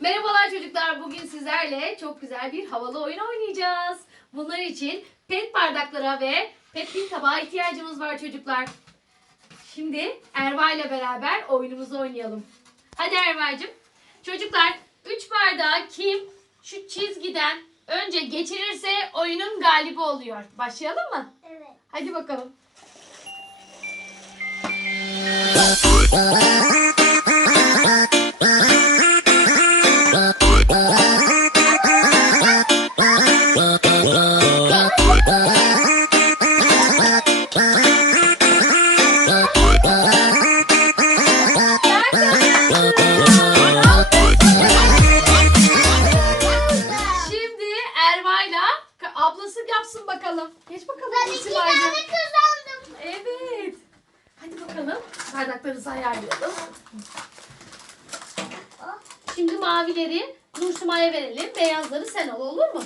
Merhabalar çocuklar. Bugün sizlerle çok güzel bir havalı oyun oynayacağız. Bunlar için pet bardaklara ve pet bir tabağa ihtiyacımız var çocuklar. Şimdi Erva ile beraber oyunumuzu oynayalım. Hadi Erva'cığım. Çocuklar 3 bardağı kim şu çizgiden önce geçirirse oyunun galibi oluyor. Başlayalım mı? Evet. Hadi bakalım. Şimdi Erva'yla ablası yapsın bakalım. Geç bakalım. Ben iki İsmail'cim. tane kazandım. Evet. Hadi bakalım. Bardaklarınızı ayarlayalım. Şimdi mavileri Nursima'ya verelim. Beyazları sen al olur mu?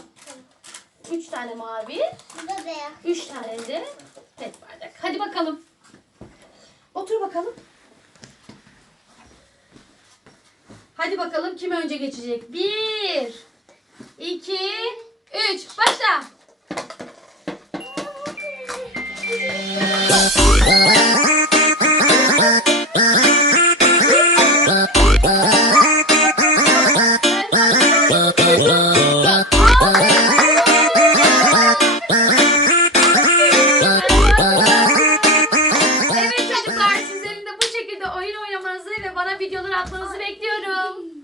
Üç tane mavi, Bu da beyaz. üç tane de pet bardak. Hadi bakalım. Otur bakalım. Hadi bakalım kim önce geçecek? Bir, iki, üç. Başla. videoları atmanızı bekliyorum.